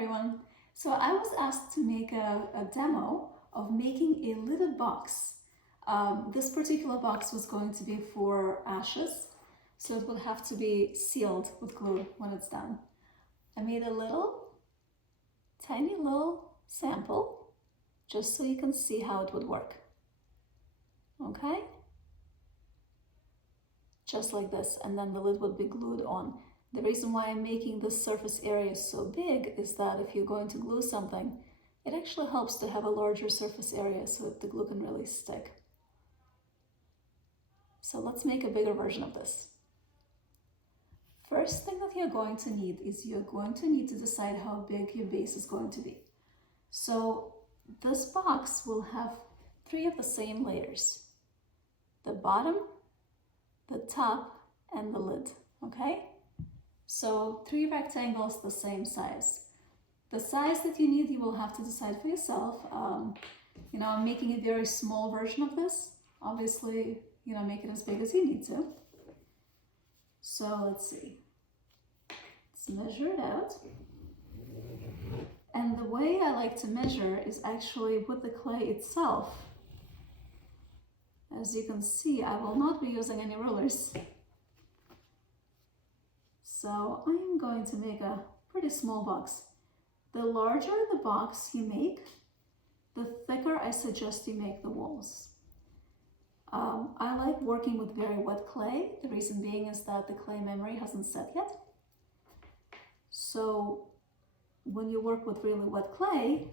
everyone! So I was asked to make a demo of making a little box. This particular box was going to be for ashes, so it would have to be sealed with glue when it's done. I made a tiny little sample just so you can see how it would work. Okay? Just like this, and then the lid would be glued on. The reason why I'm making this surface area so big is that if you're going to glue something, it actually helps to have a larger surface area so that the glue can really stick. So let's make a bigger version of this. First thing that you're going to need is you're going to need to decide how big your base is going to be. So this box will have 3 of the same layers: the bottom, the top, and the lid, okay? So 3 rectangles the same size. The size that you need, you will have to decide for yourself. I'm making a very small version of this. Obviously, make it as big as you need to. So let's see. Let's measure it out. And the way I like to measure is actually with the clay itself. As you can see, I will not be using any rulers. So I'm going to make a pretty small box. The larger the box you make, the thicker I suggest you make the walls. I like working with very wet clay. The reason being is that the clay memory hasn't set yet. So when you work with really wet clay,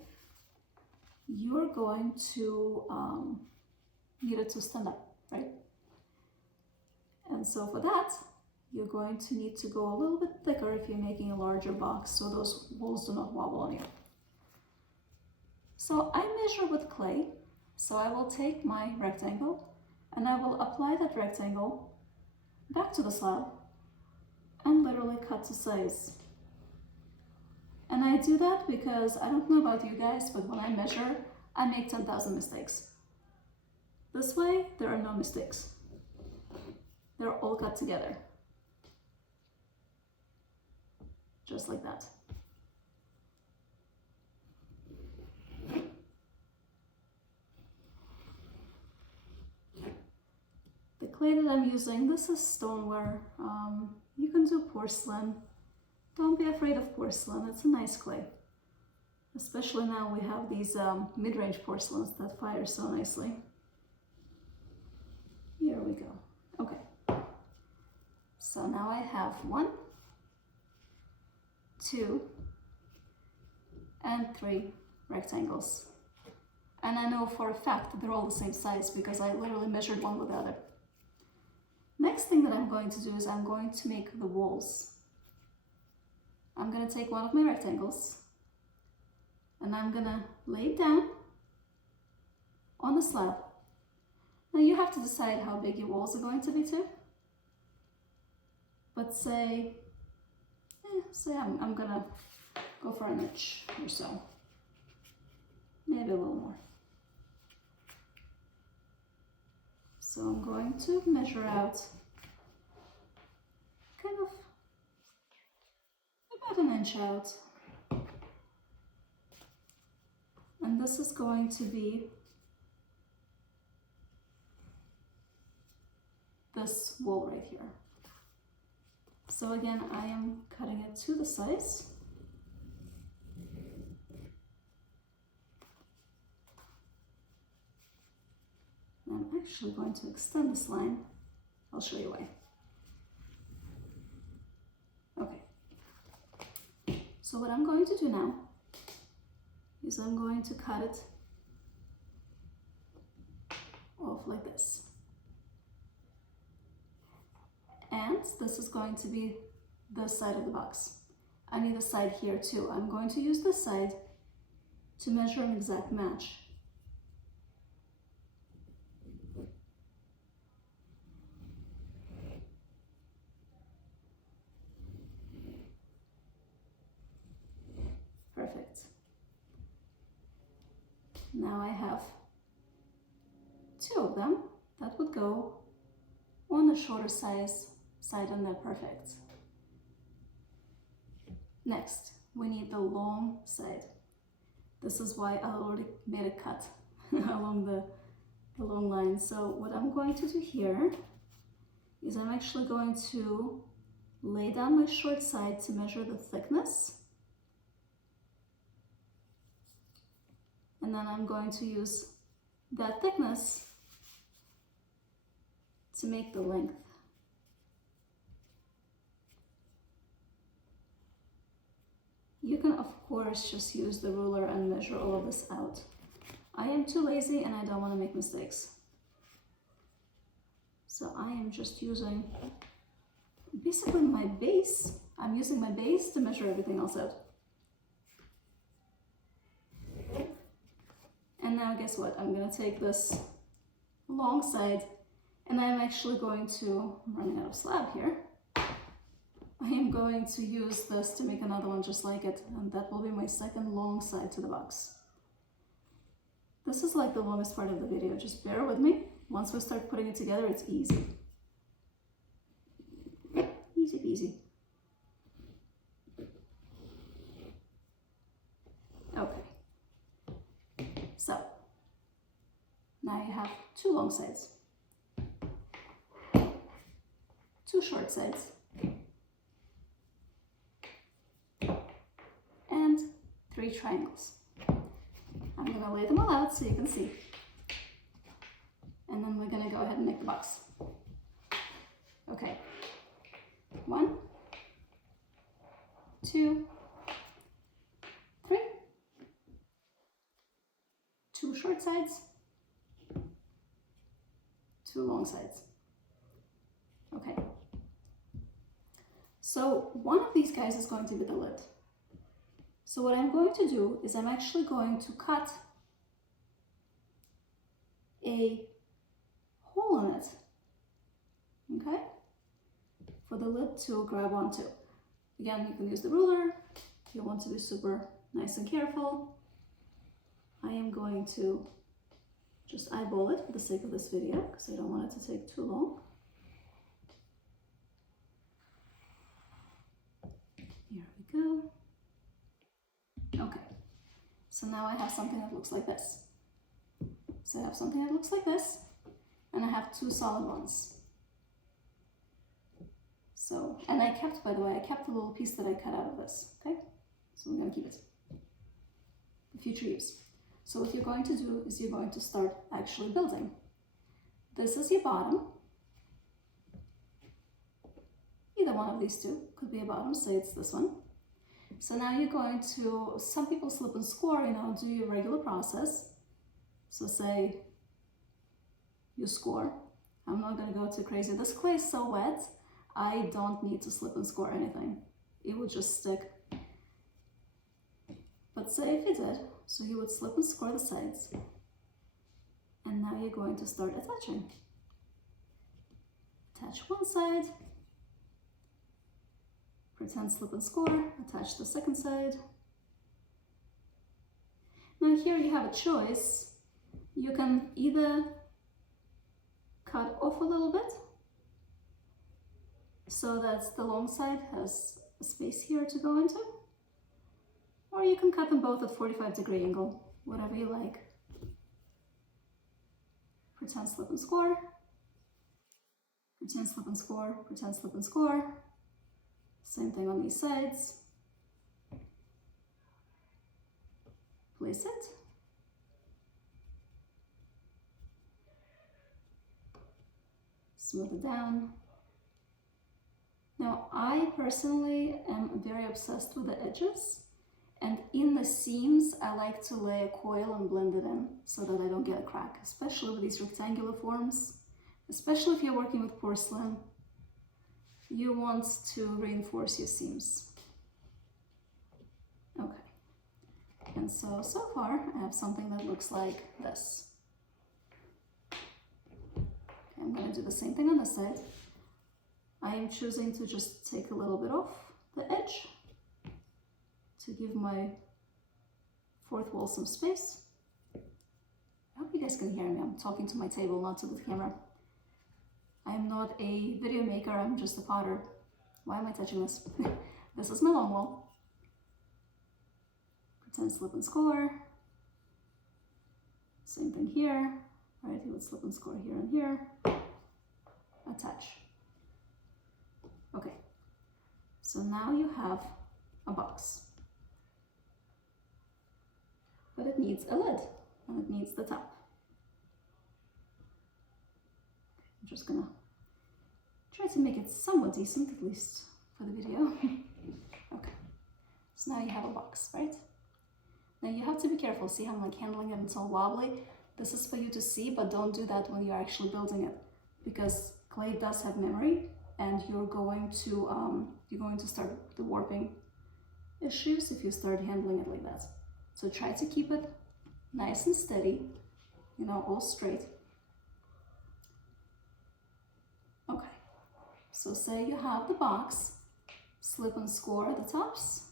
you're going to need it to stand up, right? And so for that, you're going to need to go a little bit thicker if you're making a larger box so those walls do not wobble on you. So I measure with clay, so I will take my rectangle and I will apply that rectangle back to the slab and literally cut to size. And I do that because I don't know about you guys, but when I measure, I make 10,000 mistakes. This way, there are no mistakes. They're all cut together. Just like that. The clay that I'm using, this is stoneware. You can do porcelain. Don't be afraid of porcelain, it's a nice clay. Especially now we have these mid-range porcelains that fire so nicely. Here we go. Okay. So now I have 1, 2, and 3 rectangles. And I know for a fact that they're all the same size because I literally measured one with the other. Next thing that I'm going to do is I'm going to make the walls. I'm going to take one of my rectangles and I'm going to lay it down on the slab. Now you have to decide how big your walls are going to be too. But say I'm going to go for an inch or so. Maybe a little more. So I'm going to measure out kind of about an inch out. And this is going to be this wall right here. So again, I am cutting it to the size. I'm actually going to extend this line. I'll show you why. Okay. So what I'm going to do now is I'm going to cut it off like this. And this is going to be this side of the box. I need a side here too. I'm going to use this side to measure an exact match. Perfect. Now I have 2 of them that would go on the shorter side and they're perfect. Next, we need the long side. This is why I already made a cut along the long line. So what I'm going to do here is I'm actually going to lay down my short side to measure the thickness. And then I'm going to use that thickness to make the length. You can, of course, just use the ruler and measure all of this out. I am too lazy and I don't want to make mistakes. So I am just using basically my base. I'm using my base to measure everything else out. And now guess what? I'm going to take this long side and I'm actually going to, I'm running out of slab here. I am going to use this to make another one just like it, and that will be my second long side to the box. This is like the longest part of the video, just bear with me. Once we start putting it together, it's easy. Easy peasy. Okay. So, now you have two long sides, two short sides, and three triangles. I'm going to lay them all out so you can see. And then we're going to go ahead and make the box. Okay. 1, 2, 3. 2 short sides, 2 long sides. Okay. So one of these guys is going to be the lid. So what I'm going to do is I'm actually going to cut a hole in it, okay, for the lid to grab onto. Again, you can use the ruler if you want to be super nice and careful. I am going to just eyeball it for the sake of this video because I don't want it to take too long. Here we go. Okay, so now I have something that looks like this. So I have something that looks like this, and I have 2 solid ones. So, and I kept, by the way, I kept the little piece that I cut out of this, okay? So we're gonna keep it for future use. So what you're going to do is you're going to start actually building. This is your bottom. Either one of these two could be a bottom, say it's this one. So now you're going to, some people slip and score, you know, do your regular process. So say you score. I'm not going to go too crazy. This clay is so wet, I don't need to slip and score anything. It would just stick. But say if you did, so you would slip and score the sides. And now you're going to start attaching. Attach one side. Pretend slip and score, attach the second side. Now here you have a choice. You can either cut off a little bit so that the long side has a space here to go into, or you can cut them both at 45-degree angle, whatever you like. Pretend slip and score, pretend slip and score, pretend slip and score. Same thing on these sides. Place it. Smooth it down. Now, I personally am very obsessed with the edges, and in the seams, I like to lay a coil and blend it in so that I don't get a crack, especially with these rectangular forms, especially if you're working with porcelain. You want to reinforce your seams. Okay, and so far I have something that looks like this. Okay, I'm going to do the same thing on this side. I am choosing to just take a little bit off the edge to give my fourth wall some space. I hope you guys can hear me. I'm talking to my table, not to the camera. I'm not a video maker, I'm just a potter. Why am I touching this? This is my long wall. 10 slip and score. Same thing here, right? You would slip and score here and here. Attach. Okay, so now you have a box. But it needs a lid, and it needs the top. I'm just gonna try to make it somewhat decent, at least for the video. Okay, so now you have a box, right? Now you have to be careful. See how I'm like handling it, it's all wobbly? This is for you to see, but don't do that when you're actually building it, because clay does have memory, and you're going to start the warping issues if you start handling it like that. So try to keep it nice and steady, you know, all straight. Okay, so say you have the box, slip and score the tops.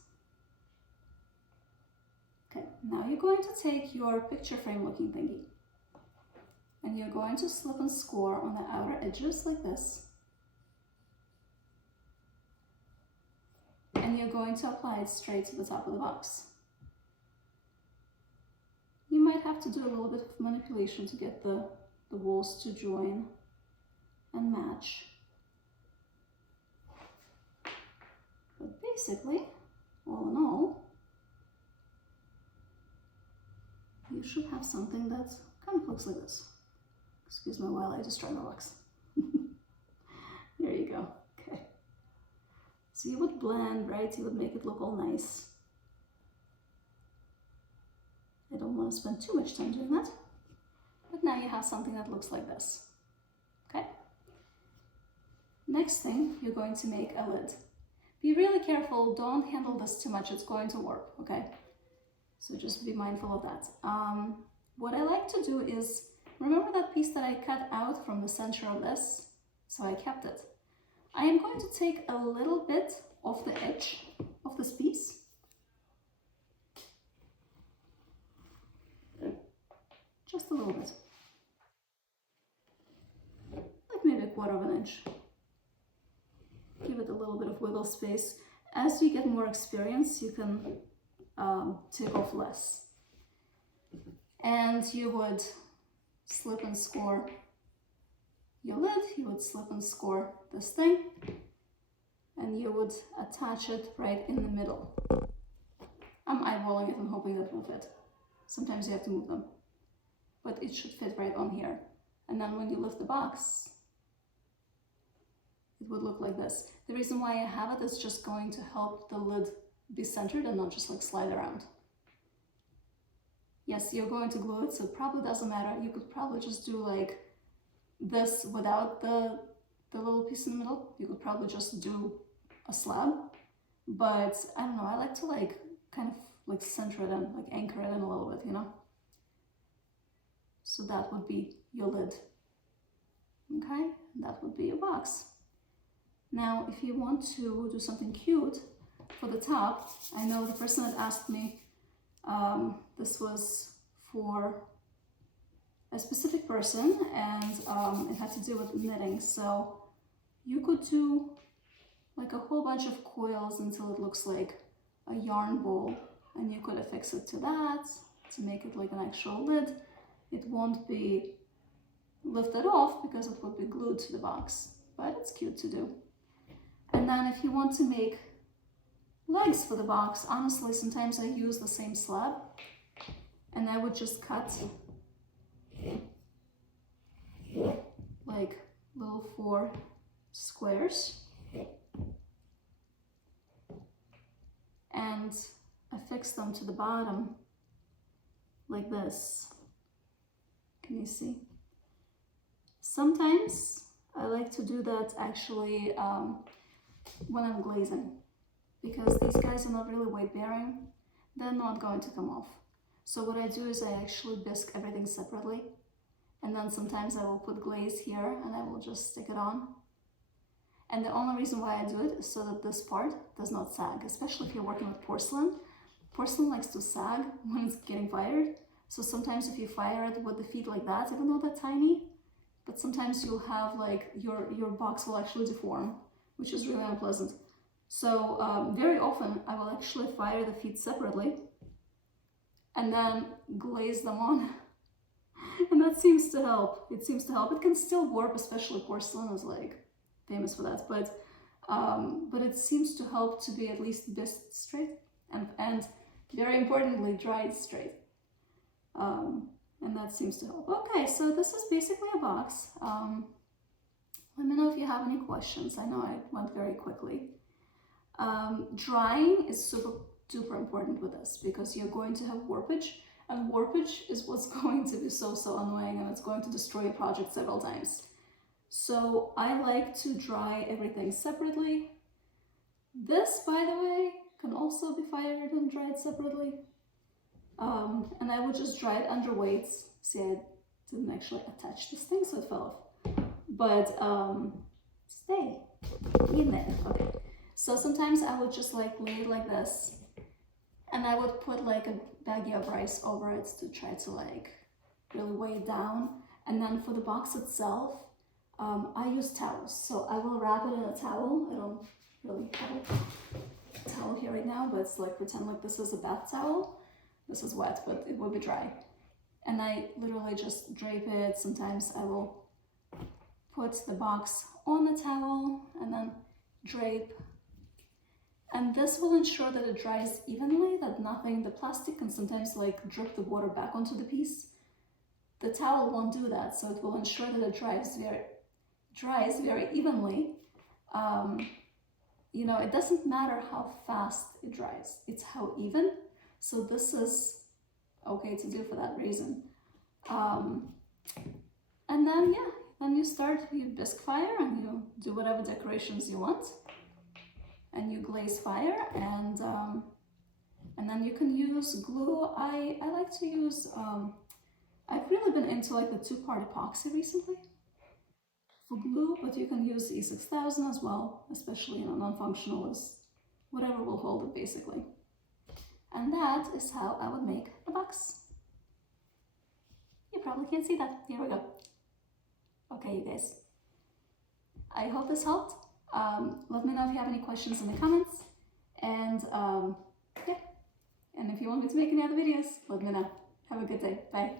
Okay, now you're going to take your picture frame looking thingy, and you're going to slip and score on the outer edges like this. And you're going to apply it straight to the top of the box. You might have to do a little bit of manipulation to get the walls to join and match. But basically, all in all, you should have something that kind of looks like this. Excuse me while I destroy my box. There you go. Okay. So you would blend, right? You would make it look all nice. I don't want to spend too much time doing that. But now you have something that looks like this. Okay? Next thing, you're going to make a lid. Be really careful, don't handle this too much, it's going to warp, okay? So just be mindful of that. What I like to do is, remember that piece that I cut out from the center of this? So I kept it. I am going to take a little bit off the edge of this piece. Just a little bit. Like maybe a quarter of an inch. Give it a little bit of wiggle space. As you get more experience, you can take off less. And you would slip and score your lid, you would slip and score this thing, and you would attach it right in the middle. I'm eyeballing it and hoping that will fit. Sometimes you have to move them, but it should fit right on here. And then when you lift the box, it would look like this. The reason why I have it is just going to help the lid be centered and not just like slide around. Yes, you're going to glue it, so it probably doesn't matter. You could probably just do like this without the little piece in the middle. You could probably just do a slab, but I don't know, I like to like kind of like center it and like anchor it in a little bit, you know? So that would be your lid. Okay, that would be your box. Now, if you want to do something cute for the top, I know the person that asked me, this was for a specific person, and it had to do with knitting. So you could do like a whole bunch of coils until it looks like a yarn ball, and you could affix it to that to make it like an actual lid. It won't be lifted off because it would be glued to the box, but it's cute to do. And then if you want to make legs for the box, honestly, sometimes I use the same slab, and I would just cut like little 4 squares and affix them to the bottom like this. Can you see? Sometimes I like to do that actually when I'm glazing, because these guys are not really weight bearing. They're not going to come off. So what I do is I actually bisque everything separately, and then sometimes I will put glaze here and I will just stick it on. And the only reason why I do it is so that this part does not sag, especially if you're working with porcelain. Porcelain likes to sag when it's getting fired. So sometimes if you fire it with the feet like that, even though they're tiny, but sometimes you'll have like your box will actually deform, which is really unpleasant. So very often I will actually fire the feet separately, and then glaze them on. And that seems to help. It seems to help. It can still warp, especially porcelain is like famous for that, but it seems to help to be at least bisque straight and very importantly dried straight. And that seems to help. Okay, so this is basically a box. Let me know if you have any questions. I know I went very quickly. Drying is super duper important with this because you're going to have warpage, and warpage is what's going to be so annoying, and it's going to destroy your project several times. So I like to dry everything separately. This, by the way, can also be fired and dried separately. And I would just dry it under weights. See, I didn't actually attach this thing, so it fell off. But stay in there. Okay. So sometimes I would just like lay it like this, and I would put like a baggie of rice over it to try to like really weigh it down. And then for the box itself, I use towels. So I will wrap it in a towel. I don't really have a towel here right now, but it's like pretend like this is a bath towel. This is wet, but it will be dry. And I literally just drape it. Sometimes I will put the box on the towel and then drape. And this will ensure that it dries evenly, that nothing, the plastic can sometimes like drip the water back onto the piece. The towel won't do that, so it will ensure that it dries very evenly. You know, it doesn't matter how fast it dries, it's how even. So this is okay to do for that reason. And then, yeah, then you start, you bisque fire and you do whatever decorations you want. And you glaze fire, and then you can use glue. I like to use, I've really been into like the 2-part epoxy recently for glue, but you can use E6000 as well, especially, you know, non-functional is whatever will hold it basically. And that is how I would make the box. You probably can't see that. Here we go. Okay, you guys. I hope this helped. Let me know if you have any questions in the comments, and yeah, and if you want me to make any other videos, let me know. Have a good day. Bye.